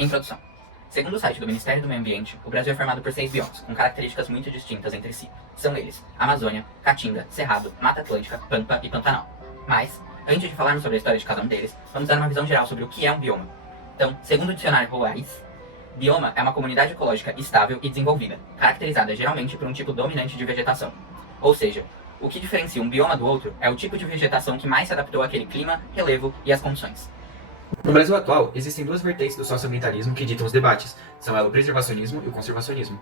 Introdução. Segundo o site do Ministério do Meio Ambiente, o Brasil é formado por 6 biomas, com características muito distintas entre si. São eles: Amazônia, Caatinga, Cerrado, Mata Atlântica, Pampa e Pantanal. Mas, antes de falarmos sobre a história de cada um deles, vamos dar uma visão geral sobre o que é um bioma. Então, segundo o dicionário Ruais, bioma é uma comunidade ecológica estável e desenvolvida, caracterizada geralmente por um tipo dominante de vegetação. Ou seja, o que diferencia um bioma do outro é o tipo de vegetação que mais se adaptou àquele clima, relevo e às condições. No Brasil atual, existem duas vertentes do socioambientalismo que ditam os debates, são ela o preservacionismo e o conservacionismo.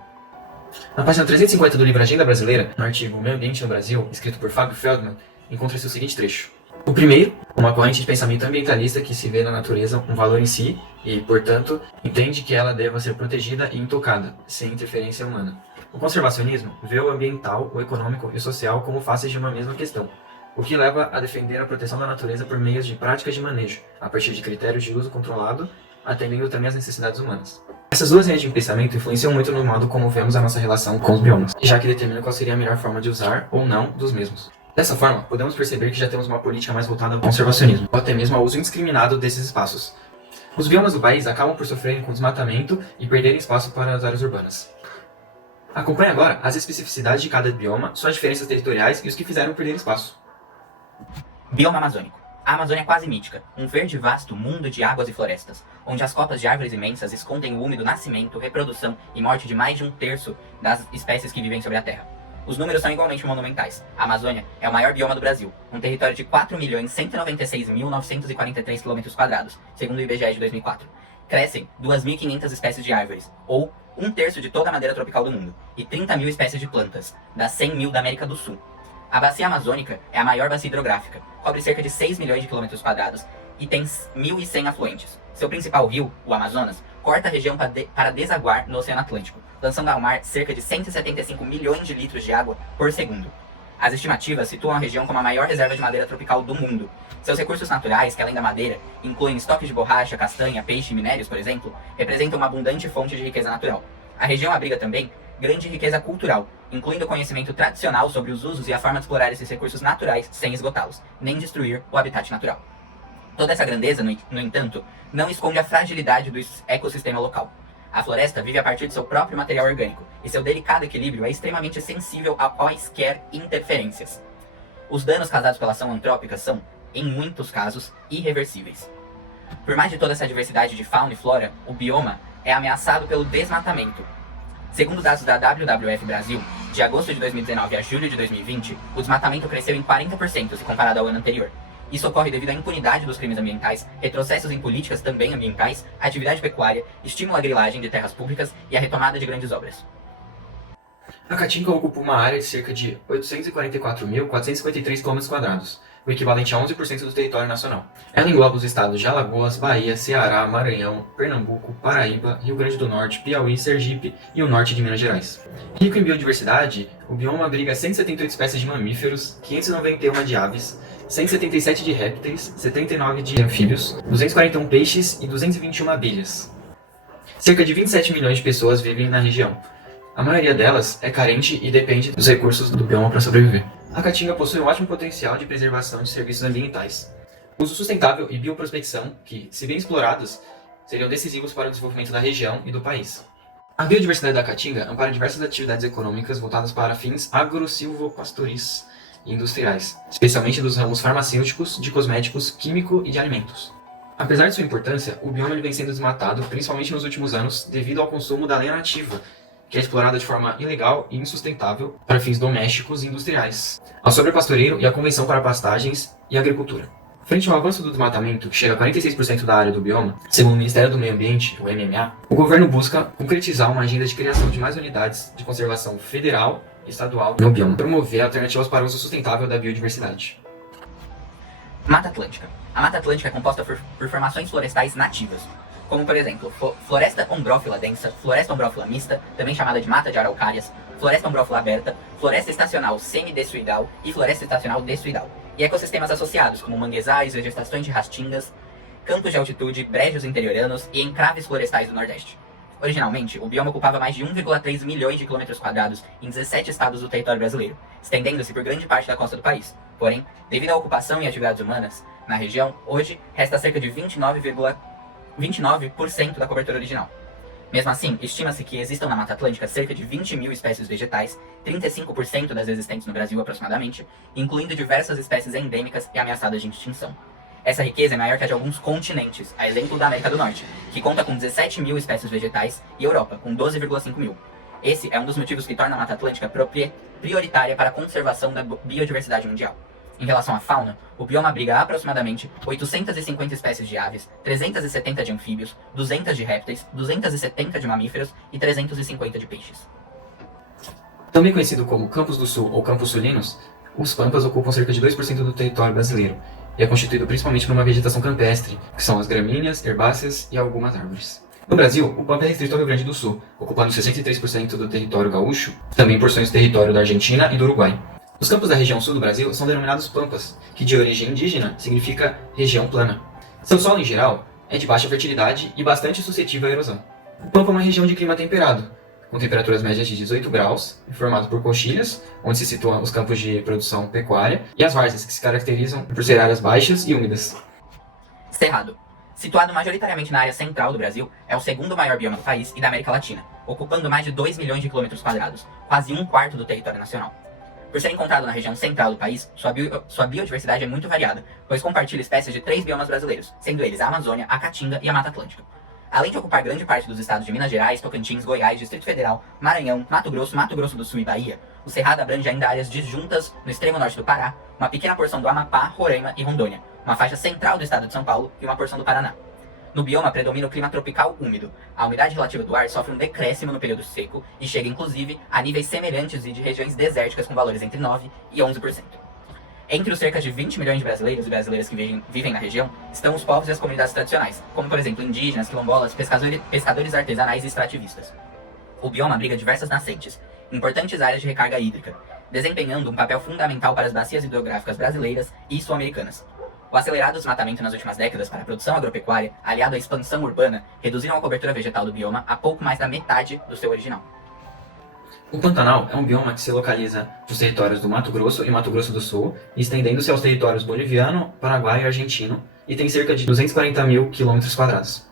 Na página 350 do livro Agenda Brasileira, no artigo Meio Ambiente no Brasil, escrito por Fábio Feldman, encontra-se o seguinte trecho. O primeiro, uma corrente de pensamento ambientalista que se vê na natureza um valor em si e, portanto, entende que ela deva ser protegida e intocada, sem interferência humana. O conservacionismo vê o ambiental, o econômico e o social como faces de uma mesma questão, o que leva a defender a proteção da natureza por meios de práticas de manejo, a partir de critérios de uso controlado, atendendo também às necessidades humanas. Essas duas linhas de pensamento influenciam muito no modo como vemos a nossa relação com os biomas, já que determinam qual seria a melhor forma de usar ou não dos mesmos. Dessa forma, podemos perceber que já temos uma política mais voltada ao conservacionismo, ou até mesmo ao uso indiscriminado desses espaços. Os biomas do país acabam por sofrerem com desmatamento e perderem espaço para as áreas urbanas. Acompanhe agora as especificidades de cada bioma, suas diferenças territoriais e os que fizeram perder espaço. Bioma amazônico. A Amazônia é quase mítica, um verde vasto mundo de águas e florestas, onde as copas de árvores imensas escondem o úmido nascimento, reprodução e morte de mais de um terço das espécies que vivem sobre a Terra. Os números são igualmente monumentais. A Amazônia é o maior bioma do Brasil, um território de 4.196.943 km², segundo o IBGE de 2004. Crescem 2.500 espécies de árvores, ou um terço de toda a madeira tropical do mundo, e 30 mil espécies de plantas, das 100 mil da América do Sul. A bacia amazônica é a maior bacia hidrográfica, cobre cerca de 6 milhões de km² e tem 1.100 afluentes. Seu principal rio, o Amazonas, corta a região para desaguar no Oceano Atlântico, lançando ao mar cerca de 175 milhões de litros de água por segundo. As estimativas situam a região como a maior reserva de madeira tropical do mundo. Seus recursos naturais, que além da madeira, incluem estoques de borracha, castanha, peixe e minérios, por exemplo, representam uma abundante fonte de riqueza natural. A região abriga também grande riqueza cultural, incluindo o conhecimento tradicional sobre os usos e a forma de explorar esses recursos naturais sem esgotá-los, nem destruir o habitat natural. Toda essa grandeza, no entanto, não esconde a fragilidade do ecossistema local. A floresta vive a partir de seu próprio material orgânico, e seu delicado equilíbrio é extremamente sensível a quaisquer interferências. Os danos causados pela ação antrópica são, em muitos casos, irreversíveis. Por mais de toda essa diversidade de fauna e flora, o bioma é ameaçado pelo desmatamento. Segundo dados da WWF Brasil, de agosto de 2019 a julho de 2020, o desmatamento cresceu em 40% se comparado ao ano anterior. Isso ocorre devido à impunidade dos crimes ambientais, retrocessos em políticas também ambientais, atividade pecuária, estímulo à grilagem de terras públicas e a retomada de grandes obras. A Caatinga ocupa uma área de cerca de 844.453 km², o equivalente a 11% do território nacional. Ela engloba os estados de Alagoas, Bahia, Ceará, Maranhão, Pernambuco, Paraíba, Rio Grande do Norte, Piauí, Sergipe e o norte de Minas Gerais. Rico em biodiversidade, o bioma abriga 178 espécies de mamíferos, 591 de aves, 177 de répteis, 79 de anfíbios, 241 peixes e 221 abelhas. Cerca de 27 milhões de pessoas vivem na região. A maioria delas é carente e depende dos recursos do bioma para sobreviver. A Caatinga possui um ótimo potencial de preservação de serviços ambientais. Uso sustentável e bioprospecção, que, se bem explorados, seriam decisivos para o desenvolvimento da região e do país. A biodiversidade da Caatinga ampara diversas atividades econômicas voltadas para fins agro-silvopastoris e industriais, especialmente dos ramos farmacêuticos, de cosméticos, químico e de alimentos. Apesar de sua importância, o bioma vem sendo desmatado, principalmente nos últimos anos, devido ao consumo da lenha nativa, que é explorada de forma ilegal e insustentável para fins domésticos e industriais, ao sobrepastoreio e à convenção para pastagens e agricultura. Frente ao avanço do desmatamento, que chega a 46% da área do bioma, segundo o Ministério do Meio Ambiente, o MMA, o governo busca concretizar uma agenda de criação de mais unidades de conservação federal e estadual no bioma, promover alternativas para o uso sustentável da biodiversidade. Mata Atlântica. A Mata Atlântica é composta por formações florestais nativas, como por exemplo, floresta ombrófila densa, floresta ombrófila mista, também chamada de mata de araucárias, floresta ombrófila aberta, floresta estacional semi-dessuidal e floresta estacional dessuidal, e ecossistemas associados como manguezais, vegetações de rastingas, campos de altitude, brejos interioranos e encraves florestais do Nordeste. Originalmente, o bioma ocupava mais de 1,3 milhões de km² em 17 estados do território brasileiro, estendendo-se por grande parte da costa do país. Porém, devido à ocupação e atividades humanas na região, hoje resta cerca de 29,4 29% da cobertura original. Mesmo assim, estima-se que existam na Mata Atlântica cerca de 20 mil espécies vegetais, 35% das existentes no Brasil aproximadamente, incluindo diversas espécies endêmicas e ameaçadas de extinção. Essa riqueza é maior que a de alguns continentes, a exemplo da América do Norte, que conta com 17 mil espécies vegetais, e Europa, com 12,5 mil. Esse é um dos motivos que torna a Mata Atlântica prioritária para a conservação da biodiversidade mundial. Em relação à fauna, o bioma abriga aproximadamente 850 espécies de aves, 370 de anfíbios, 200 de répteis, 270 de mamíferos e 350 de peixes. Também conhecido como Campos do Sul ou Campos Sulinos, os pampas ocupam cerca de 2% do território brasileiro e é constituído principalmente por uma vegetação campestre, que são as gramíneas, herbáceas e algumas árvores. No Brasil, o pampa é restrito ao Rio Grande do Sul, ocupando 63% do território gaúcho, também porções do território da Argentina e do Uruguai. Os campos da região sul do Brasil são denominados pampas, que de origem indígena significa região plana. Seu solo, em geral, é de baixa fertilidade e bastante suscetível à erosão. O pampa é uma região de clima temperado, com temperaturas médias de 18 graus, formado por coxilhas, onde se situam os campos de produção pecuária, e as várzeas, que se caracterizam por ser áreas baixas e úmidas. Cerrado. Situado majoritariamente na área central do Brasil, é o segundo maior bioma do país e da América Latina, ocupando mais de 2 milhões de quilômetros quadrados, quase um quarto do território nacional. Por ser encontrado na região central do país, sua biodiversidade é muito variada, pois compartilha espécies de 3 biomas brasileiros, sendo eles a Amazônia, a Caatinga e a Mata Atlântica. Além de ocupar grande parte dos estados de Minas Gerais, Tocantins, Goiás, Distrito Federal, Maranhão, Mato Grosso do Sul e Bahia, o Cerrado abrange ainda áreas disjuntas no extremo norte do Pará, uma pequena porção do Amapá, Roraima e Rondônia, uma faixa central do estado de São Paulo e uma porção do Paraná. No bioma predomina o clima tropical úmido. A umidade relativa do ar sofre um decréscimo no período seco e chega inclusive a níveis semelhantes e de regiões desérticas com valores entre 9% e 11%. Entre os cerca de 20 milhões de brasileiros e brasileiras que vivem na região, estão os povos e as comunidades tradicionais, como por exemplo indígenas, quilombolas, pescadores artesanais e extrativistas. O bioma abriga diversas nascentes, importantes áreas de recarga hídrica, desempenhando um papel fundamental para as bacias hidrográficas brasileiras e sul-americanas. O acelerado desmatamento nas últimas décadas para a produção agropecuária, aliado à expansão urbana, reduziram a cobertura vegetal do bioma a pouco mais da metade do seu original. O Pantanal é um bioma que se localiza nos territórios do Mato Grosso e Mato Grosso do Sul, estendendo-se aos territórios boliviano, paraguaio e argentino, e tem cerca de 240 mil km².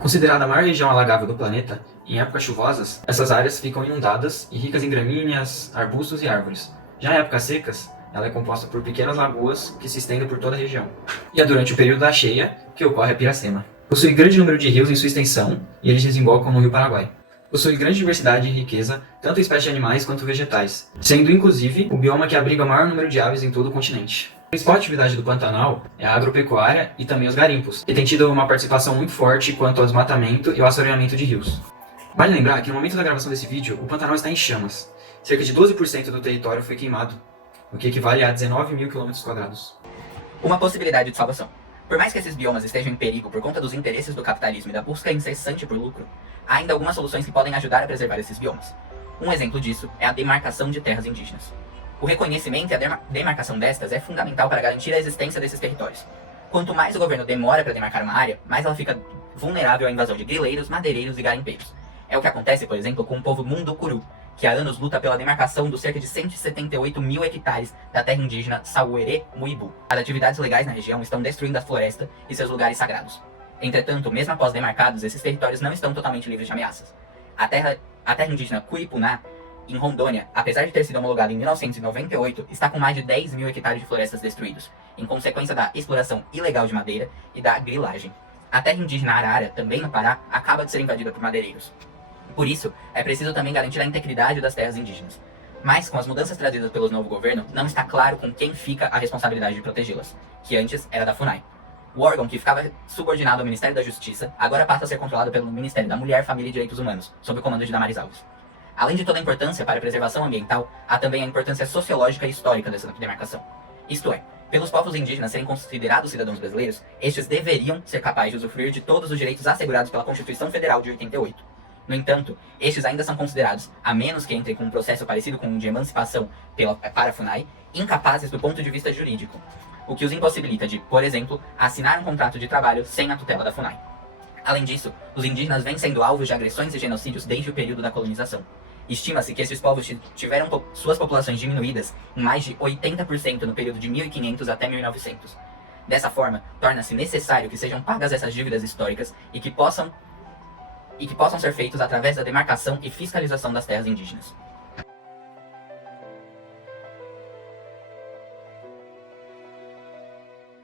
Considerada a maior região alagável do planeta, em épocas chuvosas, essas áreas ficam inundadas e ricas em gramíneas, arbustos e árvores. Já em épocas secas, ela é composta por pequenas lagoas que se estendem por toda a região. E é durante o período da cheia que ocorre a piracema. Possui grande número de rios em sua extensão e eles desembocam no Rio Paraguai. Possui grande diversidade e riqueza, tanto em espécies de animais quanto vegetais, sendo inclusive o bioma que abriga o maior número de aves em todo o continente. A principal atividade do Pantanal é a agropecuária e também os garimpos, e tem tido uma participação muito forte quanto ao desmatamento e ao assoreamento de rios. Vale lembrar que no momento da gravação desse vídeo, o Pantanal está em chamas. Cerca de 12% do território foi queimado, o que equivale a 19 mil km². Uma possibilidade de salvação. Por mais que esses biomas estejam em perigo por conta dos interesses do capitalismo e da busca incessante por lucro, há ainda algumas soluções que podem ajudar a preservar esses biomas. Um exemplo disso é a demarcação de terras indígenas. O reconhecimento e a demarcação destas é fundamental para garantir a existência desses territórios. Quanto mais o governo demora para demarcar uma área, mais ela fica vulnerável à invasão de grileiros, madeireiros e garimpeiros. É o que acontece, por exemplo, com o povo Munducuru, que há anos luta pela demarcação dos cerca de 178 mil hectares da terra indígena Sauerê-Muibu. As atividades legais na região estão destruindo a floresta e seus lugares sagrados. Entretanto, mesmo após demarcados, esses territórios não estão totalmente livres de ameaças. A terra indígena Curipuná, em Rondônia, apesar de ter sido homologada em 1998, está com mais de 10 mil hectares de florestas destruídos, em consequência da exploração ilegal de madeira e da grilagem. A terra indígena Arara, também no Pará, acaba de ser invadida por madeireiros. Por isso, é preciso também garantir a integridade das terras indígenas. Mas, com as mudanças trazidas pelo novo governo, não está claro com quem fica a responsabilidade de protegê-las, que antes era da FUNAI. O órgão que ficava subordinado ao Ministério da Justiça, agora passa a ser controlado pelo Ministério da Mulher, Família e Direitos Humanos, sob o comando de Damares Alves. Além de toda a importância para a preservação ambiental, há também a importância sociológica e histórica dessa demarcação. Isto é, pelos povos indígenas serem considerados cidadãos brasileiros, estes deveriam ser capazes de usufruir de todos os direitos assegurados pela Constituição Federal de 88. No entanto, estes ainda são considerados, a menos que entrem com um processo parecido com o de emancipação para a FUNAI, incapazes do ponto de vista jurídico, o que os impossibilita de, por exemplo, assinar um contrato de trabalho sem a tutela da FUNAI. Além disso, os indígenas vêm sendo alvos de agressões e genocídios desde o período da colonização. Estima-se que esses povos tiveram suas populações diminuídas em mais de 80% no período de 1500 até 1900. Dessa forma, torna-se necessário que sejam pagas essas dívidas históricas e que possam ser feitos através da demarcação e fiscalização das terras indígenas.